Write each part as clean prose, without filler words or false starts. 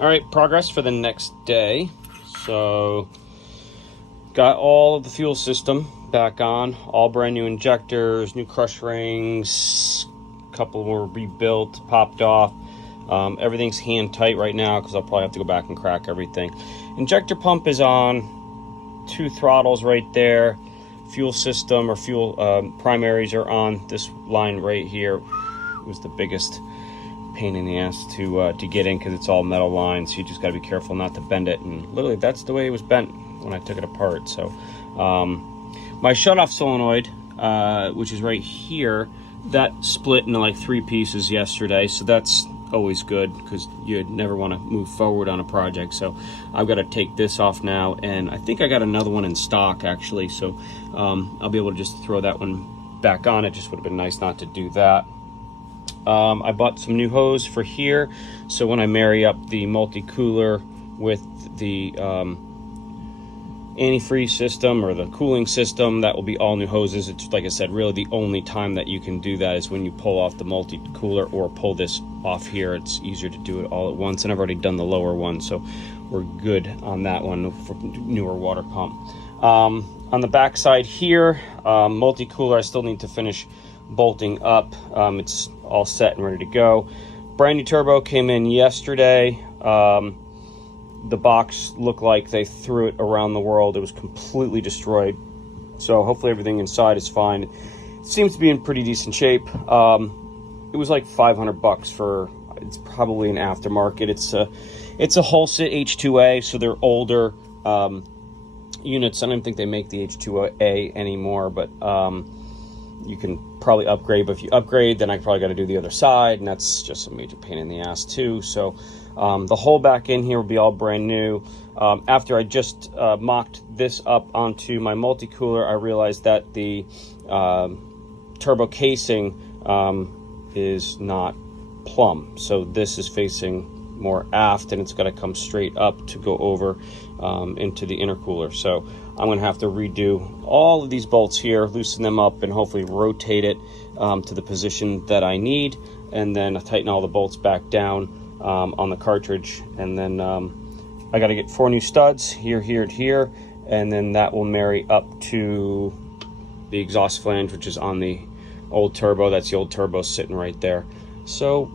All right, progress for the next day. So got all of the fuel system back on, all brand new injectors, new crush rings, a couple were rebuilt, popped off. Everything's hand tight right now because I'll probably have to go back and crack everything. Injector pump is on, 2 throttles right there. Fuel system or fuel primaries are on this line right here. It was the biggest pain in the ass to get in because it's all metal lines. So you just got to be careful not to bend it, and literally that's the way it was bent when I took it apart. So my shutoff solenoid, which is right here, that split into like 3 pieces yesterday, so that's always good because you never want to move forward on a project. So I've got to take this off now, and I think I got another one in stock actually, so I'll be able to just throw that one back on. It just would have been nice not to do that. I bought some new hose for here, so when I marry up the multi-cooler with the antifreeze system or the cooling system, that will be all new hoses. It's like I said, really the only time that you can do that is when you pull off the multi-cooler or pull this off here. It's easier to do it all at once, and I've already done the lower one, so we're good on that one for newer water pump. On the back side here, multi-cooler, I still need to finish bolting up. It's all set and ready to go. Brand new turbo came in yesterday. The box looked like they threw it around the world. It was completely destroyed, so hopefully everything inside is fine. It seems to be in pretty decent shape. It was like $500 for, it's probably an aftermarket. It's a Holsit H2A, so they're older units. I don't even think they make the H2A anymore, but you can probably upgrade. But if you upgrade, then I probably got to do the other side, and that's just a major pain in the ass too. So the hole back in here will be all brand new. After I just mocked this up onto my multi-cooler, I realized that the turbo casing is not plumb. So this is facing more aft, and it's got to come straight up to go over into the intercooler. So I'm going to have to redo all of these bolts here, loosen them up, and hopefully rotate it to the position that I need, and then tighten all the bolts back down on the cartridge. And then I got to get 4 new studs here, here, and here, and then that will marry up to the exhaust flange, which is on the old turbo. That's the old turbo sitting right there. So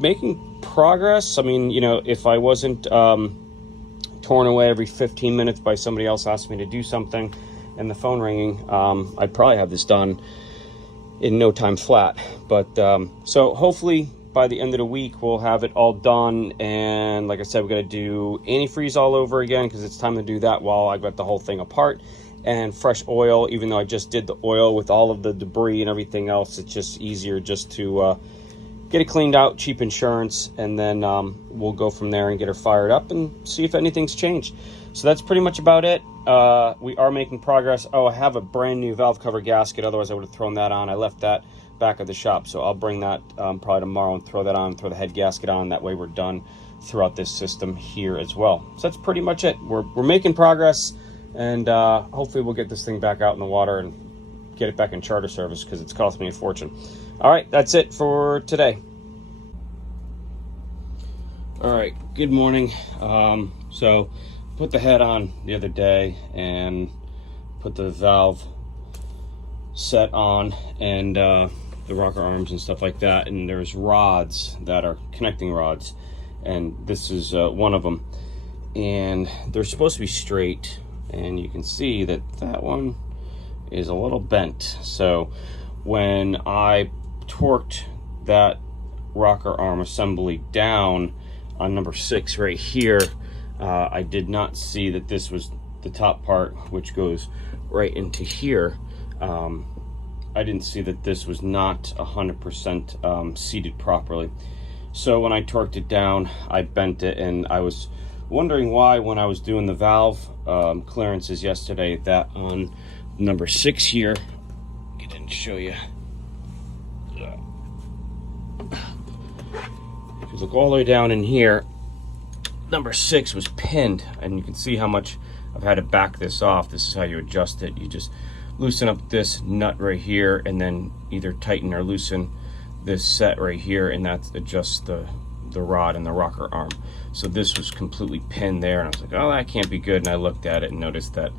making progress. I mean, you know, if I wasn't torn away every 15 minutes by somebody else asking me to do something and the phone ringing, I'd probably have this done in no time flat. But so hopefully by the end of the week we'll have it all done. And like I said, we're going to do antifreeze all over again because it's time to do that while I got the whole thing apart. And fresh oil, even though I just did the oil with all of the debris and everything else, it's just easier just to get it cleaned out, cheap insurance, and then we'll go from there and get her fired up and see if anything's changed. So that's pretty much about it. We are making progress. Oh, I have a brand new valve cover gasket. Otherwise, I would have thrown that on. I left that back at the shop, so I'll bring that probably tomorrow and throw that on, throw the head gasket on. That way we're done throughout this system here as well. So that's pretty much it. We're making progress, and hopefully we'll get this thing back out in the water and get it back in charter service because it's cost me a fortune. All right, that's it for today. All right, good morning. So put the head on the other day and put the valve set on and the rocker arms and stuff like that. And there's rods that are connecting rods, and this is one of them. And they're supposed to be straight, and you can see that that one is a little bent. So when I torqued that rocker arm assembly down on number 6 right here, I did not see that this was the top part, which goes right into here. I didn't see that this was not 100% seated properly. So when I torqued it down, I bent it, and I was wondering why when I was doing the valve clearances yesterday, that on number 6 here, get in to show you. If you look all the way down in here, number 6 was pinned, and you can see how much I've had to back this off. This is how you adjust it. You just loosen up this nut right here, and then either tighten or loosen this set right here, and that adjusts the the rod and the rocker arm. So this was completely pinned there, and I was like, oh, that can't be good. And I looked at it and noticed that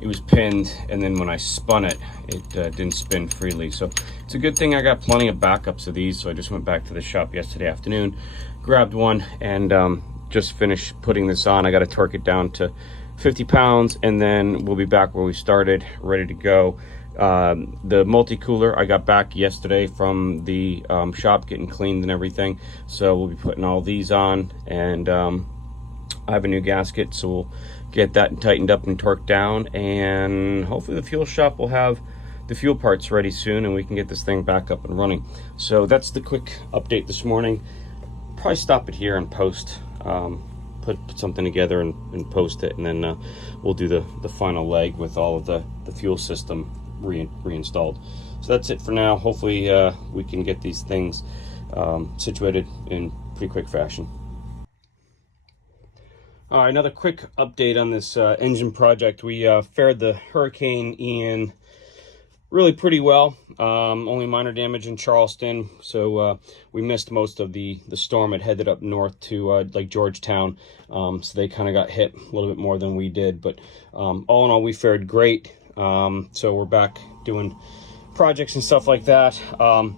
it was pinned, and then when I spun it, it didn't spin freely. So it's a good thing I got plenty of backups of these. So I just went back to the shop yesterday afternoon, grabbed one, and just finished putting this on. I got to torque it down to 50 pounds, and then we'll be back where we started, ready to go. The multi-cooler I got back yesterday from the shop, getting cleaned and everything. So we'll be putting all these on, and I have a new gasket, so we'll get that tightened up and torqued down, and hopefully the fuel shop will have the fuel parts ready soon, and we can get this thing back up and running. So that's the quick update this morning. Probably stop it here and post, put something together and post it, and then we'll do the final leg with all of the fuel system reinstalled. So that's it for now. Hopefully we can get these things situated in pretty quick fashion. All right, another quick update on this engine project. We fared the Hurricane Ian really pretty well. Only minor damage in Charleston, so we missed most of the storm. It headed up north to like Georgetown, so they kind of got hit a little bit more than we did. But all in all, we fared great. So we're back doing projects and stuff like that. I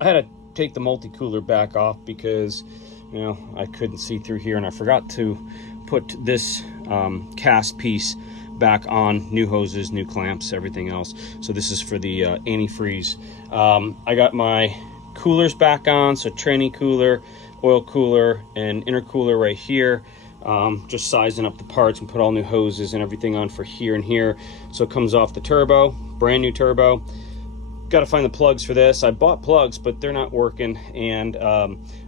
had to take the multi-cooler back off because, you know, I couldn't see through here, and I forgot to put this cast piece back on. New hoses, new clamps, everything else. So this is for the antifreeze. I got my coolers back on, so tranny cooler, oil cooler, and intercooler right here. Just sizing up the parts and put all new hoses and everything on for here and here. So it comes off the turbo, brand new turbo. Got to find the plugs for this. I bought plugs, but they're not working, and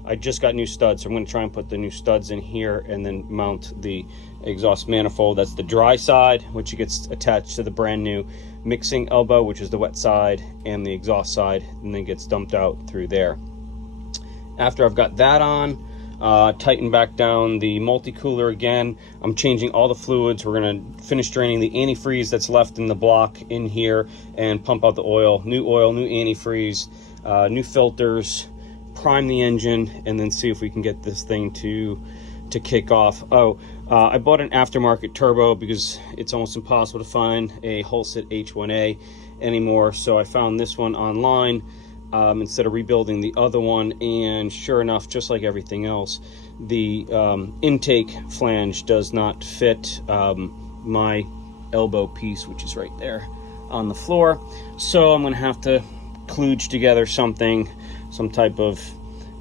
I just got new studs, so I'm going to try and put the new studs in here and then mount the exhaust manifold. That's the dry side, which gets attached to the brand new mixing elbow, which is the wet side, and the exhaust side, and then gets dumped out through there. After I've got that on, tighten back down the multi-cooler again. I'm changing all the fluids. We're going to finish draining the antifreeze that's left in the block in here and pump out the oil, new antifreeze, new filters, prime the engine, and then see if we can get this thing to kick off. I bought an aftermarket turbo because it's almost impossible to find a Hulset H1A anymore, so I found this one online instead of rebuilding the other one, and sure enough, just like everything else, the intake flange does not fit my elbow piece, which is right there on the floor. So I'm gonna have to kludge together some type of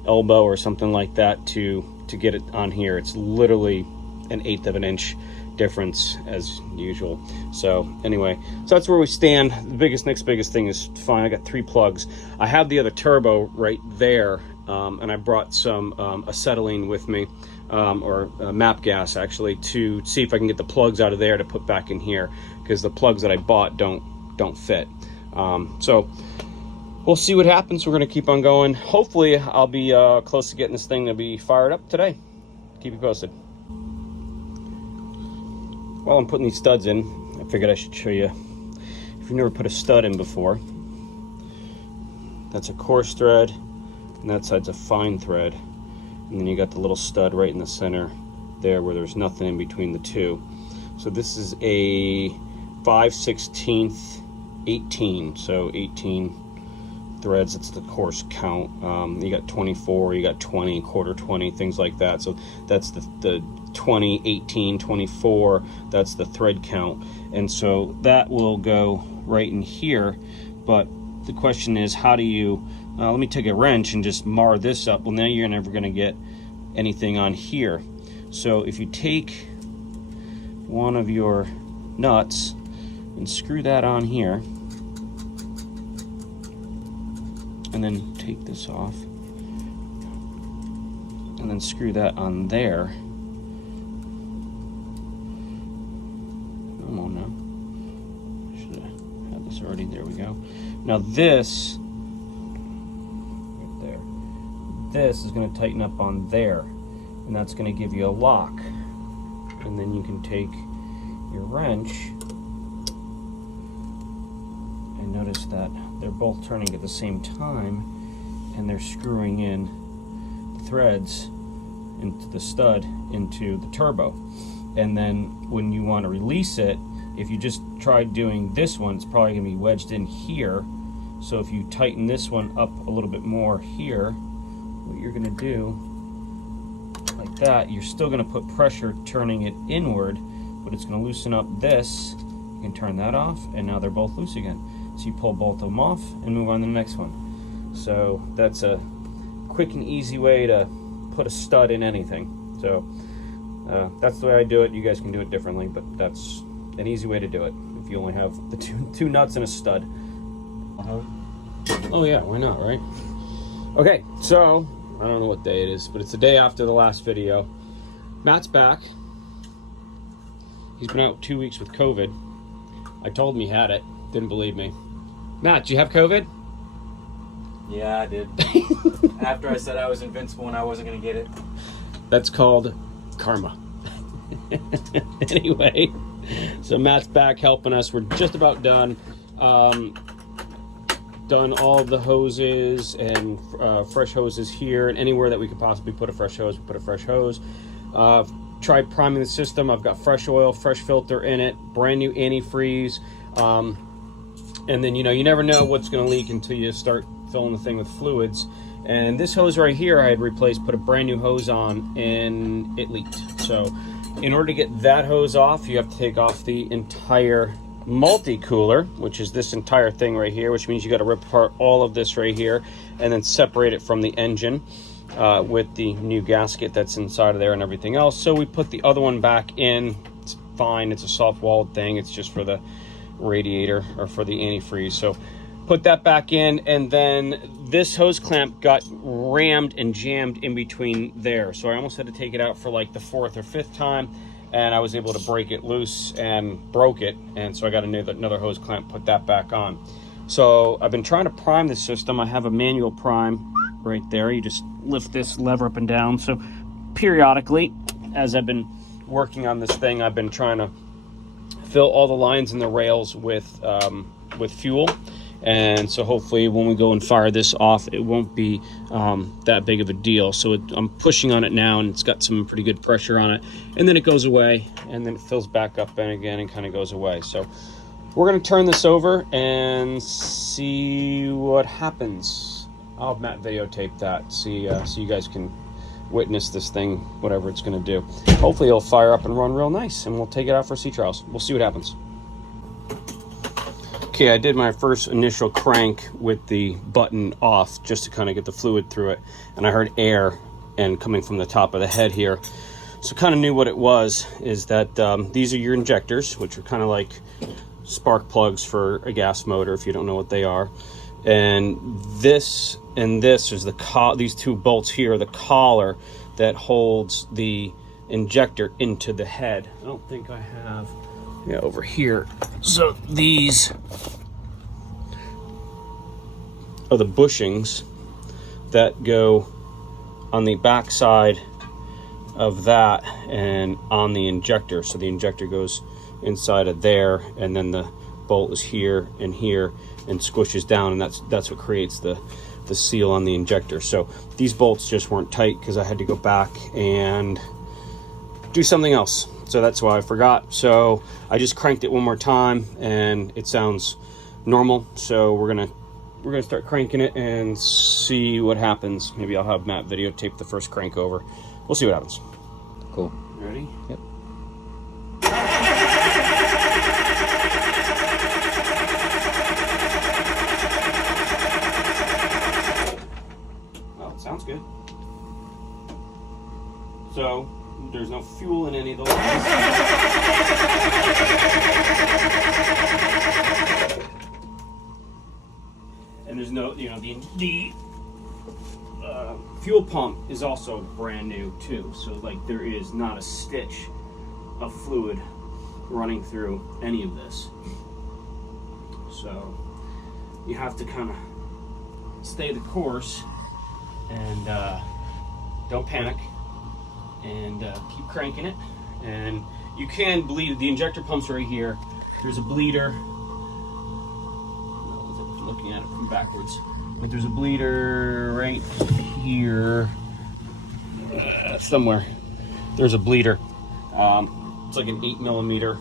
elbow or something like that to get it on here. It's literally an 1/8 of an inch difference as usual. So anyway, so that's where we stand. The next biggest thing is fine. I got 3 plugs. I have the other turbo right there, and I brought some acetylene with me, or MAP gas actually, to see if I can get the plugs out of there to put back in here, because the plugs that I bought don't fit. So we'll see what happens. We're going to keep on going. Hopefully I'll be close to getting this thing to be fired up today. Keep you posted. While I'm putting these studs in, I figured I should show you, if you've never put a stud in before, that's a coarse thread, and that side's a fine thread. And then you got the little stud right in the center there where there's nothing in between the two. So this is a 5/16 18, so 18 threads. It's the coarse count. You got 24, you got 20, quarter 20, things like that. So that's the 20, 18, 24, that's the thread count. And so that will go right in here. But the question is, how do you, let me take a wrench and just mar this up. Well, now you're never going to get anything on here. So if you take one of your nuts and screw that on here, and then take this off, and then screw that on there. Come on now. Should have had this already. There we go. Now this, right there, this is going to tighten up on there, and that's going to give you a lock. And then you can take your wrench, and notice that they're both turning at the same time, and they're screwing in the threads into the stud into the turbo. And then when you want to release it, if you just try doing this one, it's probably going to be wedged in here. So if you tighten this one up a little bit more here, what you're going to do, like that, you're still going to put pressure turning it inward, but it's going to loosen up this. You can turn that off, and now they're both loose again. So you pull both of them off and move on to the next one. So that's a quick and easy way to put a stud in anything. So that's the way I do it. You guys can do it differently, but that's an easy way to do it if you only have the two nuts and a stud. Oh yeah, why not, right? Okay, so I don't know what day it is, but it's the day after the last video. Matt's back. He's been out 2 weeks with COVID. I told him he had it, didn't believe me. Matt, do you have COVID? Yeah, I did. After I said I was invincible and I wasn't going to get it. That's called karma. Anyway, so Matt's back helping us. We're just about done. Done all of the hoses and fresh hoses here, and anywhere that we could possibly put a fresh hose, we put a fresh hose. Tried priming the system. I've got fresh oil, fresh filter in it, brand new antifreeze. And then, you never know what's going to leak until you start filling the thing with fluids. And this hose right here I had replaced, put a brand new hose on, and it leaked. So in order to get that hose off, you have to take off the entire multi-cooler, which is this entire thing right here, which means you got to rip apart all of this right here and then separate it from the engine with the new gasket that's inside of there and everything else. So we put the other one back in. It's fine. It's a soft-walled thing. It's just for the radiator or for the antifreeze. So put that back in, and then this hose clamp got rammed and jammed in between there. So I almost had to take it out for like the 4th or 5th time, and I was able to break it loose and broke it. And so I got another hose clamp, put that back on. So I've been trying to prime the system. I have a manual prime right there. You just lift this lever up and down. So periodically, as I've been working on this thing, I've been trying to fill all the lines and the rails with fuel. And so hopefully when we go and fire this off, it won't be that big of a deal. So I'm pushing on it now, and it's got some pretty good pressure on it. And then it goes away, and then it fills back up and again and kind of goes away. So we're going to turn this over and see what happens. I'll have Matt videotape that, so you guys can witness this thing, whatever it's going to do. Hopefully it'll fire up and run real nice, and we'll take it out for sea trials. We'll see what happens. Okay, I did my first initial crank with the button off just to kind of get the fluid through it, and I heard air and coming from the top of the head here. So kind of knew what it was, is that these are your injectors, which are kind of like spark plugs for a gas motor if you don't know what they are. And this is these two bolts here, the collar that holds the injector into the head. I don't think I have, yeah, over here. So these are the bushings that go on the back side of that and on the injector. So the injector goes inside of there, and then the bolt is here and squishes down, and that's what creates the seal on the injector. So these bolts just weren't tight because I had to go back and do something else. So that's why I forgot. So I just cranked it one more time, and it sounds normal. So we're gonna start cranking it and see what happens. Maybe I'll have Matt videotape the first crank over. We'll see what happens. Cool. Ready? Yep. Well, it sounds good. So there's no fuel in any of the lines. And there's no, the fuel pump is also brand new too. So like there is not a stitch of fluid running through any of this. So you have to kind of stay the course and don't panic, and keep cranking it. And you can bleed. The injector pump's right here. There's a bleeder. Looking at it from backwards, but there's a bleeder right here somewhere. There's a bleeder. It's like an 8mm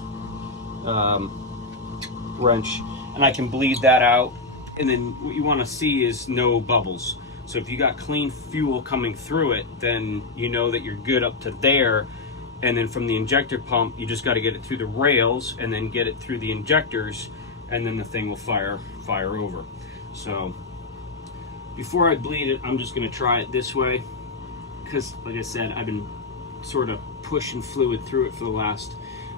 wrench, and I can bleed that out. And then what you want to see is no bubbles. So if you got clean fuel coming through it, then you know that you're good up to there. And then from the injector pump, you just got to get it through the rails and then get it through the injectors, and then the thing will fire over. So before I bleed it, I'm just going to try it this way, because like I said, I've been sort of pushing fluid through it for the last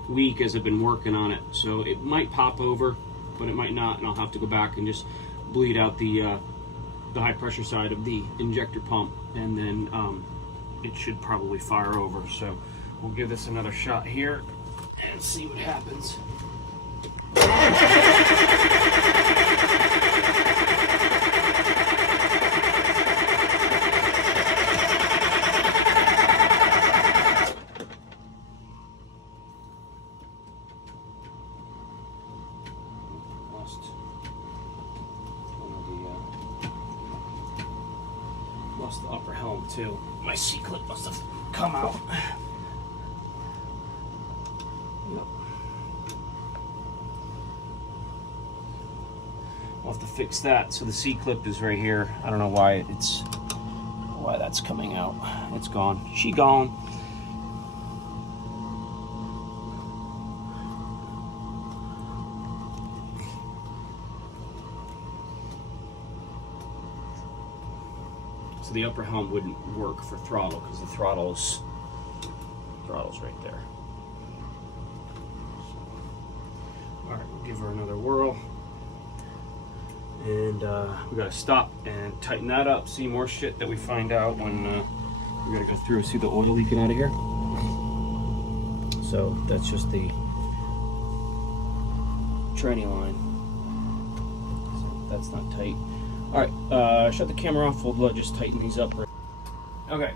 week as I've been working on it. So it might pop over, but it might not, and I'll have to go back and just bleed out the high pressure side of the injector pump, and then it should probably fire over. So we'll give this another shot here and see what happens. Lost the upper helm too. My C-clip must have come out. Yep. I'll have to fix that. So the C-clip is right here. I don't know why that's coming out. It's gone. She gone. So the upper helm wouldn't work for throttle because the throttle's right there. All right, we'll give her another whirl, and we gotta stop and tighten that up. See more shit that we find out when we gotta go through. See the oil leaking out of here? So that's just the tranny line. So that's not tight. All right, shut the camera off. We'll just tighten these up. Okay,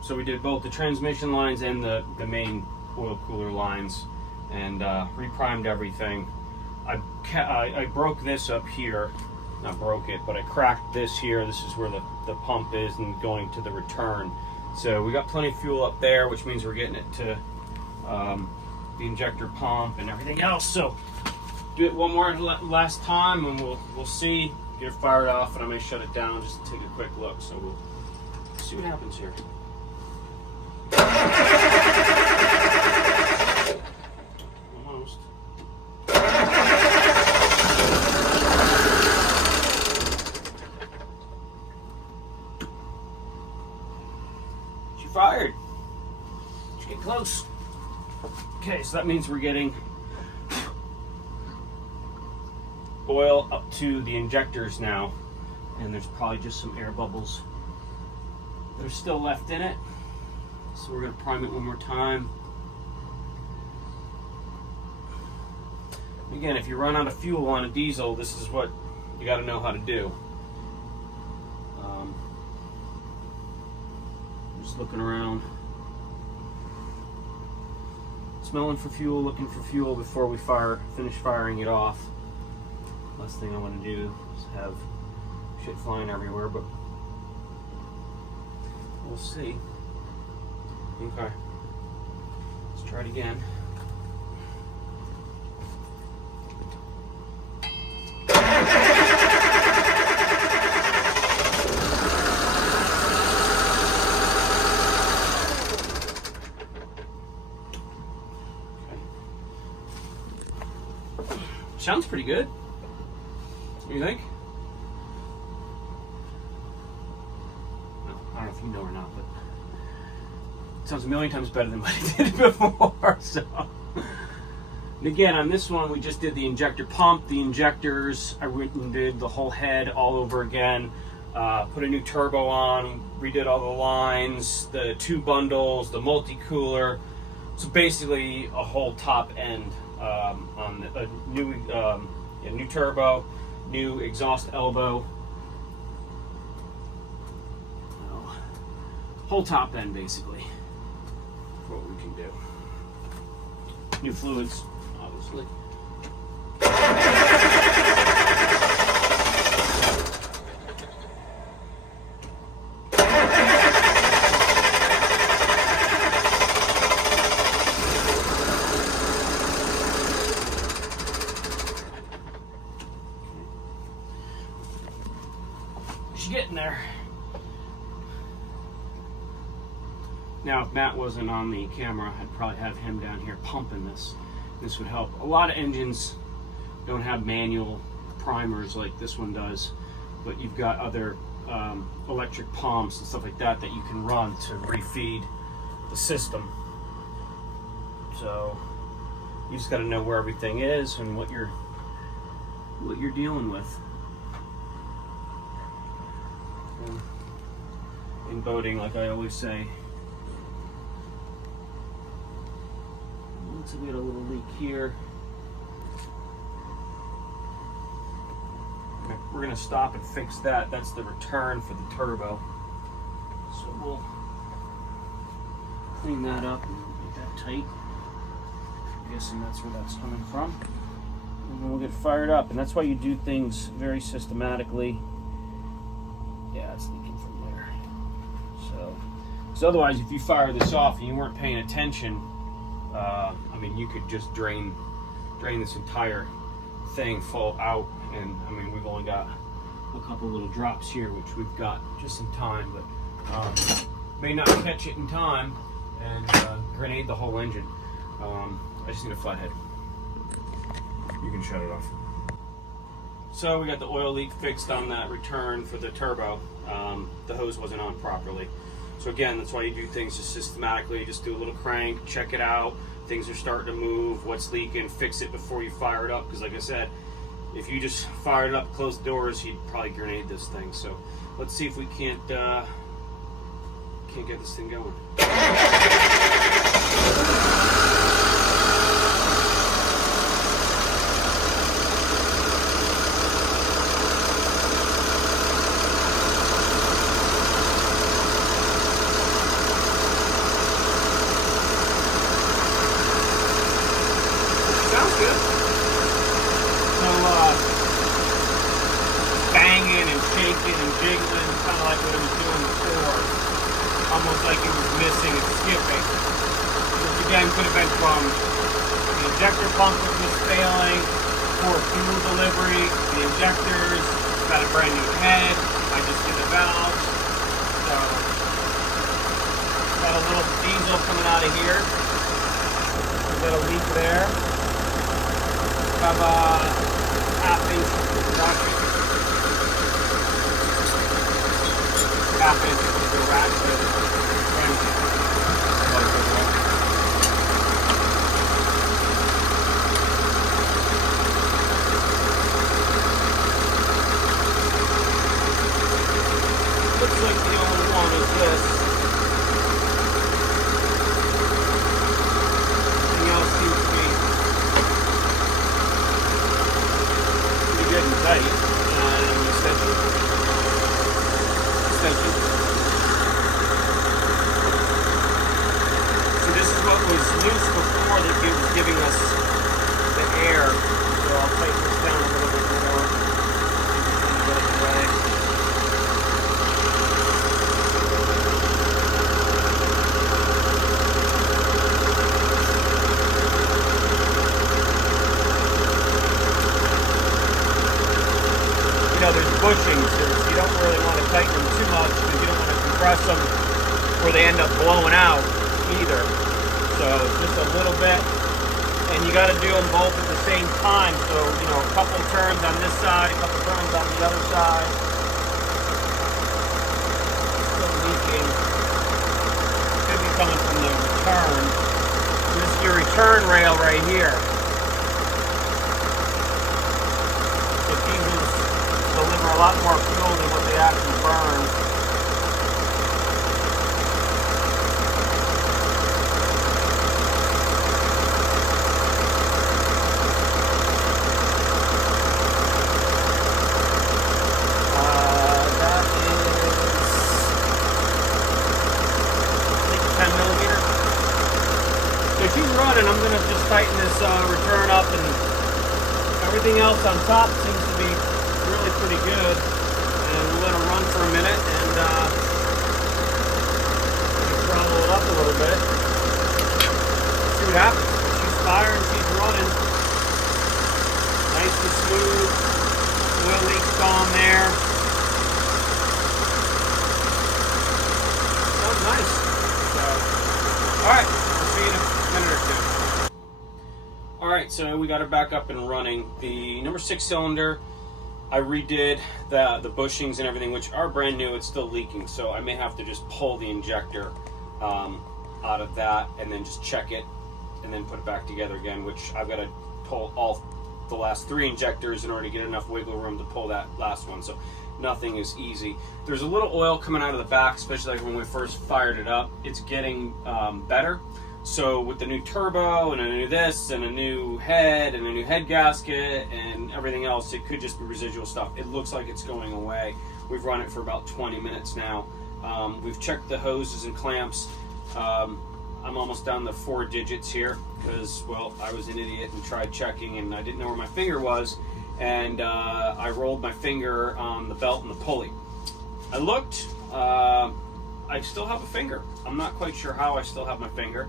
so we did both the transmission lines and the main oil cooler lines, and reprimed everything. I broke this up here, not broke it, but I cracked this here. This is where the pump is and going to the return. So we got plenty of fuel up there, which means we're getting it to the injector pump and everything else. So do it one more last time, and we'll see. Get it fired off, and I may shut it down just to take a quick look. So we'll see what happens here. Almost. She fired. She get close. Okay, so that means we're getting oil up to the injectors now, and there's probably just some air bubbles that are still left in it. So we're going to prime it one more time. Again, if you run out of fuel on a diesel, this is what you got to know how to do. Just looking around, smelling for fuel, looking for fuel before we finish firing it off. Last thing I want to do is have shit flying everywhere, but we'll see. Okay, let's try it again. Okay. Sounds pretty good. What do you think? Well, I don't know if you know or not, but it sounds a million times better than what I did before. So, and again, on this one, we just did the injector pump, the injectors. I went and did the whole head all over again. Put a new turbo on, redid all the lines, the two bundles, the multi-cooler. So basically, a whole top end on a new turbo. New exhaust elbow, whole top end basically, for what we can do. New fluids, obviously. getting there. Now, if Matt wasn't on the camera, I'd probably have him down here pumping this. This would help. A lot of engines don't have manual primers like this one does, but you've got other electric pumps and stuff like that that you can run to refeed the system. So you just got to know where everything is and what you're dealing with. And in boating, like I always say, looks like we got a little leak here. We're going to stop and fix that. That's the return for the turbo. So we'll clean that up and get that tight. I'm guessing that's where that's coming from. And then we'll get fired up. And that's why you do things very systematically. Yeah, it's leaking from there. So otherwise, if you fire this off and you weren't paying attention, I mean, you could just drain this entire thing full out, and I mean, we've only got a couple little drops here, which we've got just in time, but may not catch it in time and grenade the whole engine. I just need a flathead. You can shut it off. So we got the oil leak fixed on that return for the turbo. The hose wasn't on properly. So again, that's why you do things just systematically. Just do a little crank, check it out. Things are starting to move, what's leaking, fix it before you fire it up. Because like I said, if you just fire it up, close the doors, you'd probably grenade this thing. So let's see if we can't get this thing going. Banging and shaking and jiggling, kind of like what it was doing before. Almost like it was missing and skipping. Which again could have been from the injector pump that was failing, poor fuel delivery, the injectors got a brand new head. I just did the valves. So got a little diesel coming out of here. We got a leak there. Have a half-inch ratchet. Half-inch ratchet. Looks like the only one is this. Everything else seems to be good and tight, and extension. So this is what was loose before that it was giving us the air. So I'll tighten this down a little bit more. Get it away. You know, there's bushings. You don't really want to tighten them too much because you don't want to compress them where they end up blowing out either. So just a little bit, and you got to do them both at the same time. So, you know, a couple turns on this side, a couple turns on the other side. Still leaking. Could be coming from the return. This is your return rail right here. So diesels deliver a lot more fuel than what they actually burn. That is, I think, 10 millimeter. So she's running. I'm going to just tighten this return up, and everything else on top seems to be really pretty good, and we'll let them run for a minute and throttle it up a little bit. See what happens. She's firing, she's running. Nice and smooth. Oil leak's gone there. right, so we got it back up and running. The number 6 cylinder, I redid the bushings and everything, which are brand new. It's still leaking, so I may have to just pull the injector out of that and then just check it and then put it back together again, which I've got to pull all the last 3 injectors in order to get enough wiggle room to pull that last one. So nothing is easy. There's a little oil coming out of the back, especially like when we first fired it up. It's getting better. So with the new turbo and a new this and a new head and a new head gasket and everything else, it could just be residual stuff. It looks like it's going away. We've run it for about 20 minutes now. We've checked the hoses and clamps. I'm almost down to 4 digits here because, well, I was an idiot and tried checking and I didn't know where my finger was, and I rolled my finger on the belt and the pulley. I looked. I still have a finger. I'm not quite sure how I still have my finger.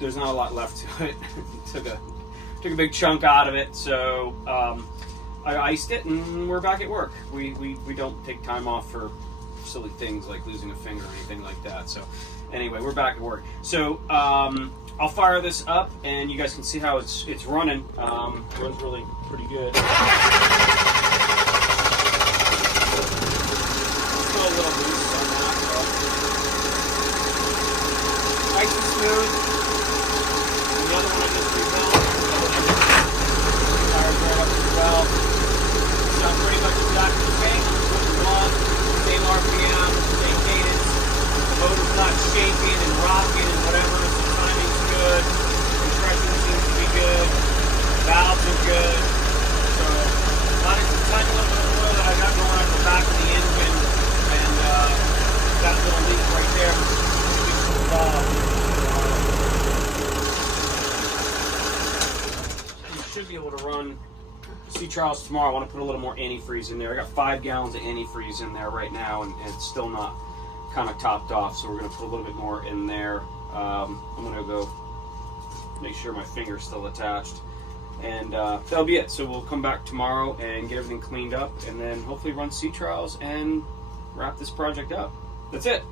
There's not a lot left to it. took a big chunk out of it, so I iced it and we're back at work. We don't take time off for silly things like losing a finger or anything like that. So anyway, we're back at work. So I'll fire this up and you guys can see how it's running. Runs really pretty good. Still a little loose on that, but nice and smooth. And the other one I just rebuilt. Fired right up as well. So pretty much exactly the same. Same RPM, same cadence. The motor's not shaking and rocking and whatever. The timing's good. Compression seems to be good. Valves are good. So, minus the tiny little bit of oil that I got going on the back of the engine, and that little leak right there should be cooled off. You should be able to run sea trials tomorrow. I want to put a little more antifreeze in there. I got 5 gallons of antifreeze in there right now, and it's still not kind of topped off, so we're going to put a little bit more in there. I'm going to go make sure my finger's still attached, and that'll be it. So we'll come back tomorrow and get everything cleaned up, and then hopefully run sea trials and wrap this project up. That's it.